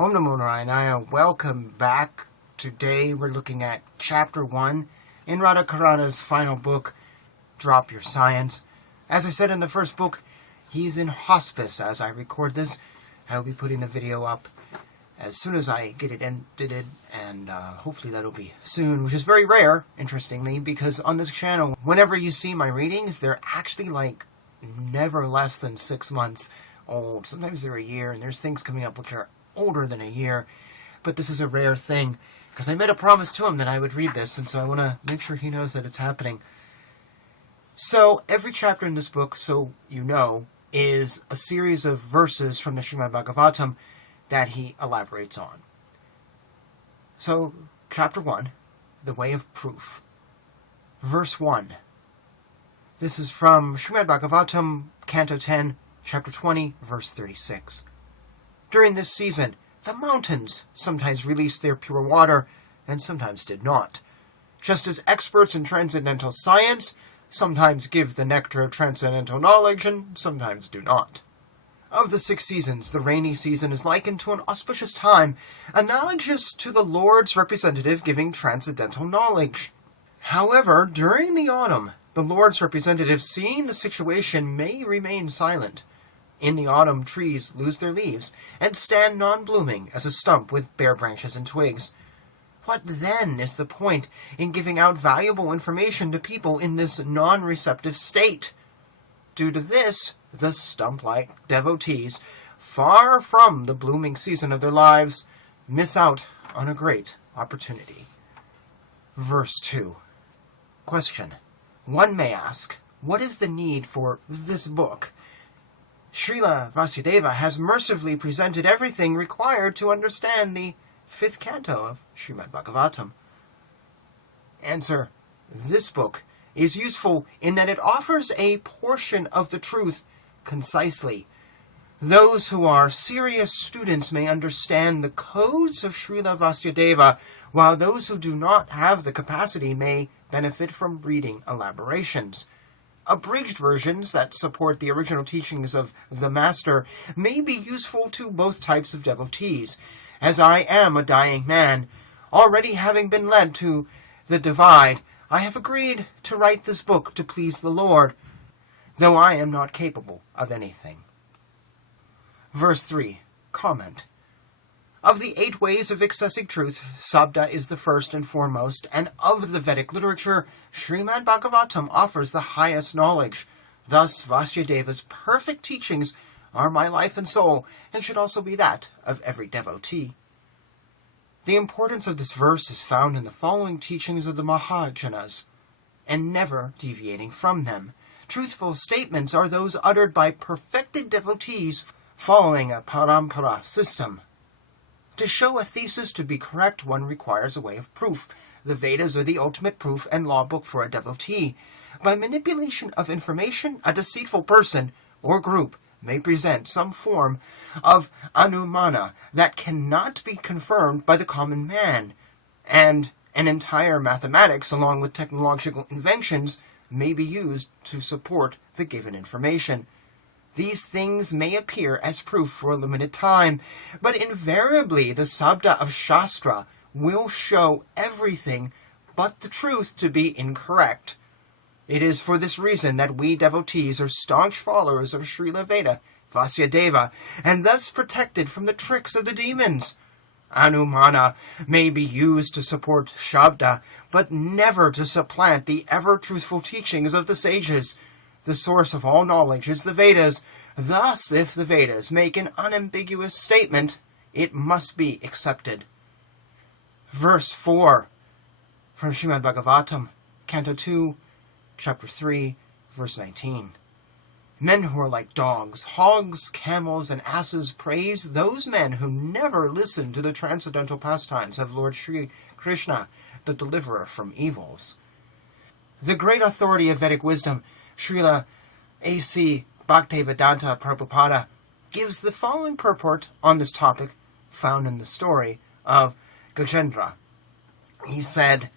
Om Namo Narayana. Welcome back. Today we're looking at Chapter 1 in Radha Carana's final book, Drop Your Science. As I said in the first book, he's in hospice as I record this. I'll be putting the video up as soon as I get it edited, and hopefully that'll be soon, which is very rare, interestingly, because on this channel, whenever you see my readings, they're actually like never less than 6 months old. Sometimes they're a year, and there's things coming up which are older than a year, but this is a rare thing, because I made a promise to him that I would read this, and so I want to make sure he knows that it's happening. So, every chapter in this book, so you know, is a series of verses from the Srimad Bhagavatam that he elaborates on. So, Chapter 1, The Way of Proof. Verse 1. This is from Srimad Bhagavatam, Canto 10, Chapter 20, Verse 36. During this season, the mountains sometimes released their pure water, and sometimes did not. Just as experts in transcendental science sometimes give the nectar of transcendental knowledge, and sometimes do not. Of the 6 seasons, the rainy season is likened to an auspicious time, analogous to the Lord's representative giving transcendental knowledge. However, during the autumn, the Lord's representative, seeing the situation, may remain silent. In the autumn, trees lose their leaves, and stand non-blooming as a stump with bare branches and twigs. What then is the point in giving out valuable information to people in this non-receptive state? Due to this, the stump-like devotees, far from the blooming season of their lives, miss out on a great opportunity. Verse 2. Question. One may ask, what is the need for this book? Srila Vasudeva has mercifully presented everything required to understand the 5th canto of Srimad Bhagavatam. Answer. This book is useful in that it offers a portion of the truth concisely. Those who are serious students may understand the codes of Srila Vasudeva, while those who do not have the capacity may benefit from reading elaborations. Abridged versions that support the original teachings of the Master may be useful to both types of devotees. As I am a dying man, already having been led to the divide, I have agreed to write this book to please the Lord, though I am not capable of anything. Verse 3. Comment. Of the 8 ways of accessing truth, Sabda is the first and foremost, and of the Vedic literature, Srimad Bhagavatam offers the highest knowledge. Thus, Vasudeva's perfect teachings are my life and soul, and should also be that of every devotee. The importance of this verse is found in the following teachings of the Mahajanas, and never deviating from them. Truthful statements are those uttered by perfected devotees following a parampara system. To show a thesis to be correct, one requires a way of proof. The Vedas are the ultimate proof and law book for a devotee. By manipulation of information, a deceitful person or group may present some form of anumana that cannot be confirmed by the common man, and an entire mathematics along with technological inventions may be used to support the given information. These things may appear as proof for a limited time, but invariably the Sabda of Shastra will show everything but the truth to be incorrect. It is for this reason that we devotees are staunch followers of Srila Veda, Vasudeva, and thus protected from the tricks of the demons. Anumana may be used to support Shabda, but never to supplant the ever-truthful teachings of the sages. The source of all knowledge is the Vedas. Thus, if the Vedas make an unambiguous statement, it must be accepted. Verse 4 from Srimad Bhagavatam, Canto 2, Chapter 3, Verse 19. Men who are like dogs, hogs, camels, and asses praise those men who never listen to the transcendental pastimes of Lord Sri Krishna, the deliverer from evils. The great authority of Vedic wisdom, Srila A.C. Bhaktivedanta Prabhupada, gives the following purport on this topic found in the story of Gajendra. He said,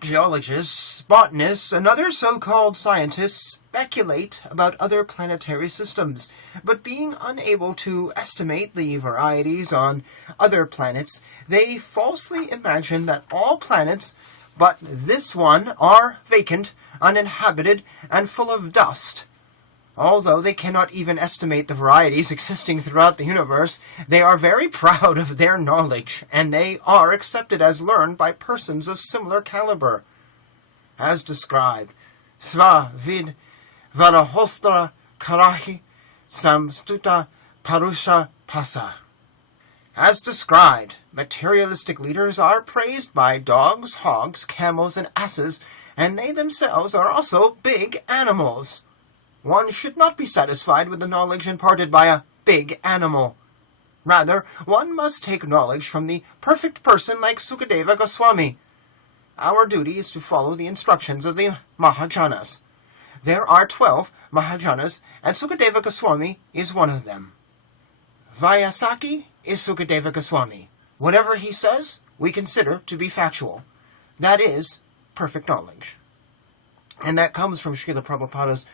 Geologists, botanists, and other so-called scientists speculate about other planetary systems, but being unable to estimate the varieties on other planets, they falsely imagine that all planets but this one are vacant, uninhabited, and full of dust. Although they cannot even estimate the varieties existing throughout the universe, they are very proud of their knowledge, and they are accepted as learned by persons of similar caliber. As described, Sva vid varahostra karahi samstuta parusha pasa. As described, materialistic leaders are praised by dogs, hogs, camels, and asses, and they themselves are also big animals. One should not be satisfied with the knowledge imparted by a big animal. Rather, one must take knowledge from the perfect person like Sukadeva Goswami. Our duty is to follow the instructions of the Mahajanas. There are 12 Mahajanas, and Sukadeva Goswami is one of them. Vyasaki is Sukadeva Goswami. Whatever he says, we consider to be factual. That is perfect knowledge. And that comes from Srila Prabhupada's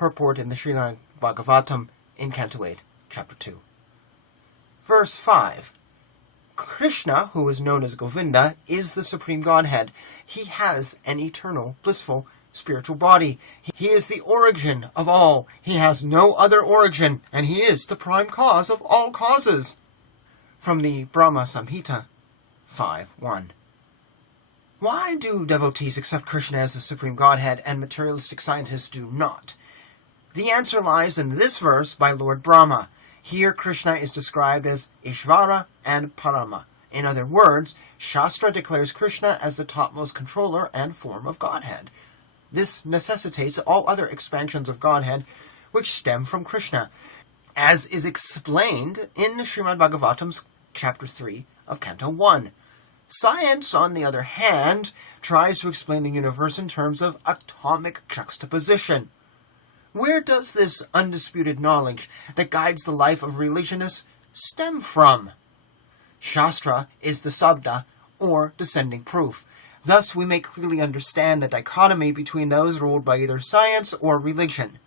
purport in the Srimad Bhagavatam in Canto 8, Chapter 2. Verse 5. Krishna, who is known as Govinda, is the Supreme Godhead. He has an eternal, blissful, spiritual body. He is the origin of all. He has no other origin, and he is the prime cause of all causes. From the Brahma Samhita 5.1. Why do devotees accept Krishna as the Supreme Godhead and materialistic scientists do not? The answer lies in this verse by Lord Brahma. Here Krishna is described as Ishvara and Parama. In other words, Shastra declares Krishna as the topmost controller and form of Godhead. This necessitates all other expansions of Godhead which stem from Krishna, as is explained in the Srimad Bhagavatam's Chapter 3 of Canto 1. Science, on the other hand, tries to explain the universe in terms of atomic juxtaposition. Where does this undisputed knowledge that guides the life of religionists stem from? Shastra is the sabda, or descending proof. Thus we may clearly understand the dichotomy between those ruled by either science or religion.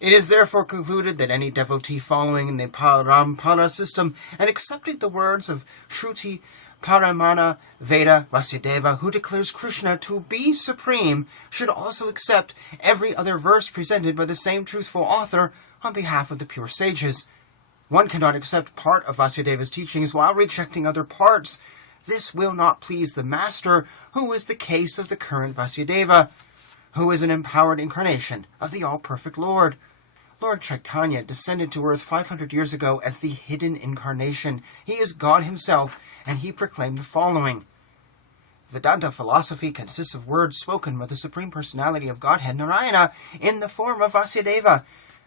It is therefore concluded that any devotee following the Parampara system and accepting the words of Shruti Paramana Veda Vasudeva, who declares Krishna to be supreme, should also accept every other verse presented by the same truthful author on behalf of the pure sages. One cannot accept part of Vasudeva's teachings while rejecting other parts. This will not please the Master, who is the case of the current Vasudeva, who is an empowered incarnation of the all-perfect Lord. Lord Chaitanya descended to earth 500 years ago as the hidden incarnation. He is God himself, and he proclaimed the following. Vedanta philosophy consists of words spoken by the Supreme Personality of Godhead Narayana in the form of Vasudeva.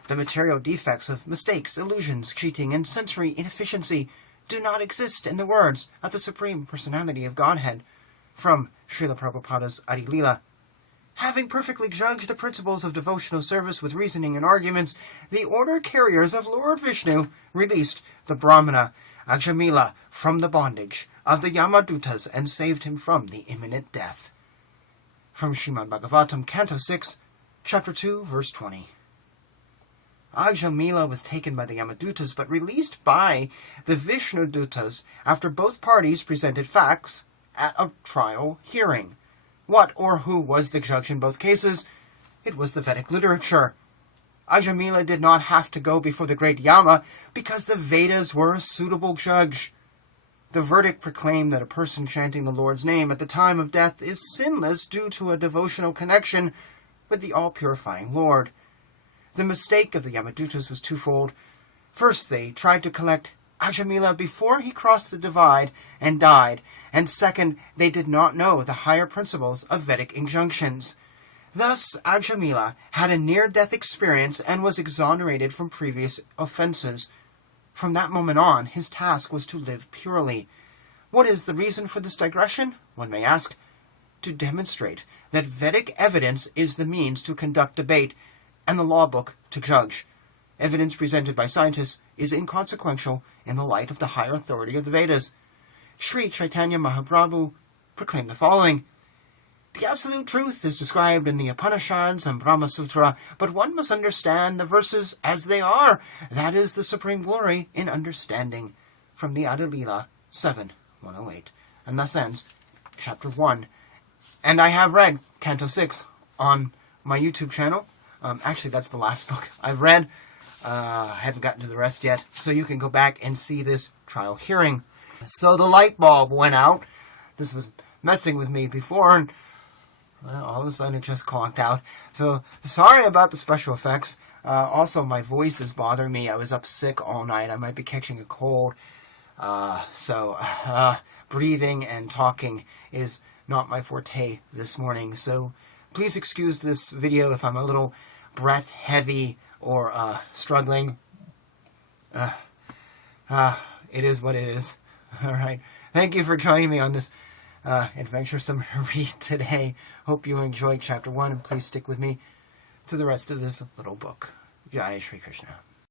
The material defects of mistakes, illusions, cheating, and sensory inefficiency do not exist in the words of the Supreme Personality of Godhead. From Srila Prabhupada's Adi Leela. Having perfectly judged the principles of devotional service with reasoning and arguments, the order carriers of Lord Vishnu released the Brahmana Ajamila from the bondage of the Yamadutas and saved him from the imminent death. From Srimad Bhagavatam, Canto 6, Chapter 2, Verse 20. Ajamila was taken by the Yamadutas but released by the Vishnudutas after both parties presented facts at a trial hearing. What or who was the judge in both cases? It was the Vedic literature. Ajamila did not have to go before the great Yama because the Vedas were a suitable judge. The verdict proclaimed that a person chanting the Lord's name at the time of death is sinless due to a devotional connection with the all-purifying Lord. The mistake of the Yamadutas was twofold. First, they tried to collect Ajamila before he crossed the divide and died, and second, they did not know the higher principles of Vedic injunctions. Thus, Ajamila had a near-death experience and was exonerated from previous offenses. From that moment on, his task was to live purely. What is the reason for this digression? One may ask. To demonstrate that Vedic evidence is the means to conduct debate, and the law book to judge. Evidence presented by scientists is inconsequential in the light of the higher authority of the Vedas. Sri Chaitanya Mahaprabhu proclaimed the following. The absolute truth is described in the Upanishads and Brahma Sutra, but one must understand the verses as they are. That is the supreme glory in understanding. From the Adalila 7:108. And thus ends Chapter 1. And I have read Canto 6 on my YouTube channel. Actually, that's the last book I've read. I haven't gotten to the rest yet, so you can go back and see this trial hearing. So the light bulb went out. This was messing with me before, and all of a sudden it just clonked out. So sorry about the special effects. Also, my voice is bothering me. I was up sick all night. I might be catching a cold. So breathing and talking is not my forte this morning. So please excuse this video if I'm a little breath heavy or struggling. It is what it is. Alright. Thank you for joining me on this adventuresome read today. Hope you enjoyed Chapter 1, and please stick with me to the rest of this little book. Jai Shri Krishna.